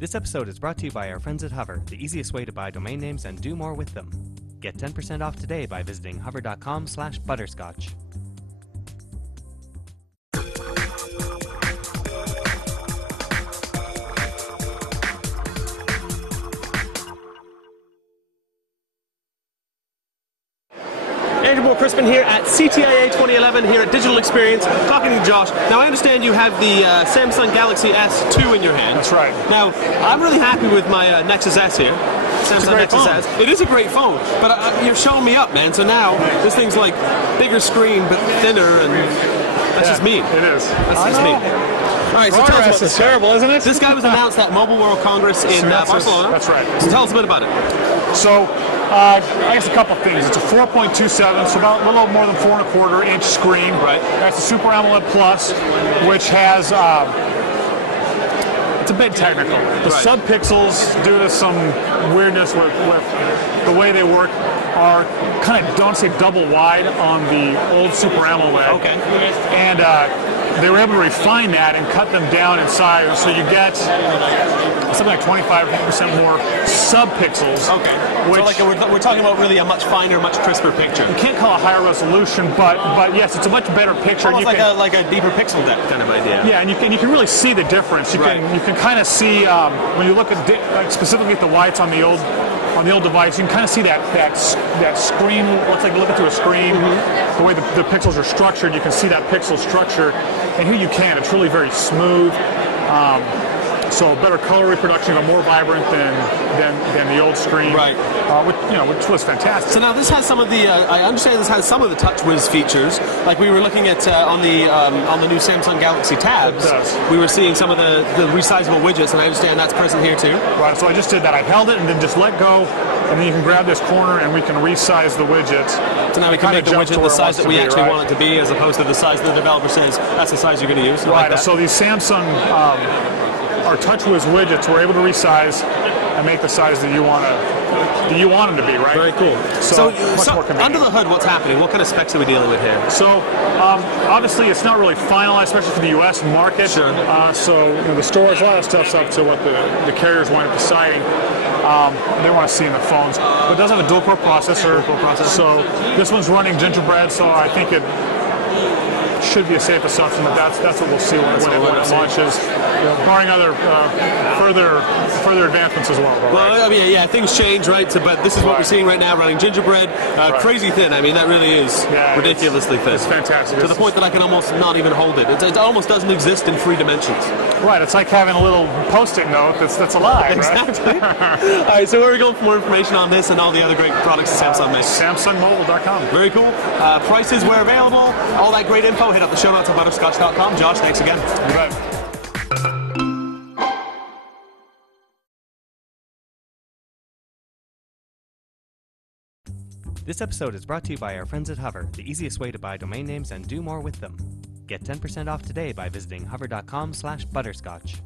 This episode is brought to you by our friends at Hover, the easiest way to buy domain names and do more with them. Get 10% off today by visiting hover.com/butterscotch. Andrew Crispin here at CTIA 2011 here at Digital Experience, talking to Josh. Now I understand you have the Samsung Galaxy S2 in your hand. That's right. Now I'm really happy with my Nexus S here. Samsung Nexus S. It is a great phone, but you're showing me up, man. So now this thing's like bigger screen but thinner, and that's just mean. It is. That's just mean. All right, so tell us about Progress is terrible, isn't it? This guy was announced at Mobile World Congress in Barcelona. That's right. So tell us a bit about it. So, I guess a couple things. It's a 4.27, so about a little more than 4.25-inch screen. Right. That's a Super AMOLED Plus, which has, it's a bit technical. The subpixels, due to some weirdness with the way they work, are kind of, don't say double wide on the old Super AMOLED. Okay. And they were able to refine that and cut them down in size, so you get something like 25% more subpixels. Okay. Which, so like we're talking about really a much finer, much crisper picture. you can't call it higher resolution, but yes, it's a much better picture. Almost like a deeper pixel depth kind of idea. Yeah, and you can really see the difference. You can kind of see when you look at like specifically at the whites on the old device, you can kind of see that screen. Looks like looking through a screen. The way the pixels are structured, you can see that pixel structure. And here you can. It's really very smooth. So better color reproduction, but more vibrant than the old screen. Right. Which was fantastic. So now this has some of the. I understand this has some of the TouchWiz features. Like we were looking at on the new Samsung Galaxy tabs. It does. We were seeing some of the resizable widgets, and I understand that's present here too. Right. So I just did that. I held it and then just let go, and then you can grab this corner and we can resize the widget. So now we can make the widget the size that we actually want it to be, as opposed to the size the developer says that's the size you're going to use. Right. Like So these Samsung our TouchWiz widgets we're able to resize and make the size that you want them to be, right? Very cool. So much more convenient. Under the hood, what's happening? What kind of specs are we dealing with here? So obviously it's not really finalized, especially for the U.S. market. Sure. So the storage, a lot of stuff's up to what the carriers wind up deciding. They want to see in the phones. But it does have a dual-core processor. So this one's running Gingerbread, so I think it should be a safe assumption that that's what we'll see when it launches, barring other further advancements as well. Right? Well, I mean, yeah, things change, right? So, but this is what we're seeing right now, running Gingerbread, crazy thin. I mean, that really is ridiculously thin. It's fantastic. To the point that I can almost not even hold it. It almost doesn't exist in 3 dimensions. Right, it's like having a little Post-it note that's alive, exactly. Right? All right, so where are we going for more information on this and all the other great products Samsung makes? SamsungMobile.com. Very cool. Prices where available, all that great info. Hit up the show notes at butterscotch.com. Josh, thanks again. You bet. This episode is brought to you by our friends at Hover, the easiest way to buy domain names and do more with them. Get 10% off today by visiting hover.com/butterscotch.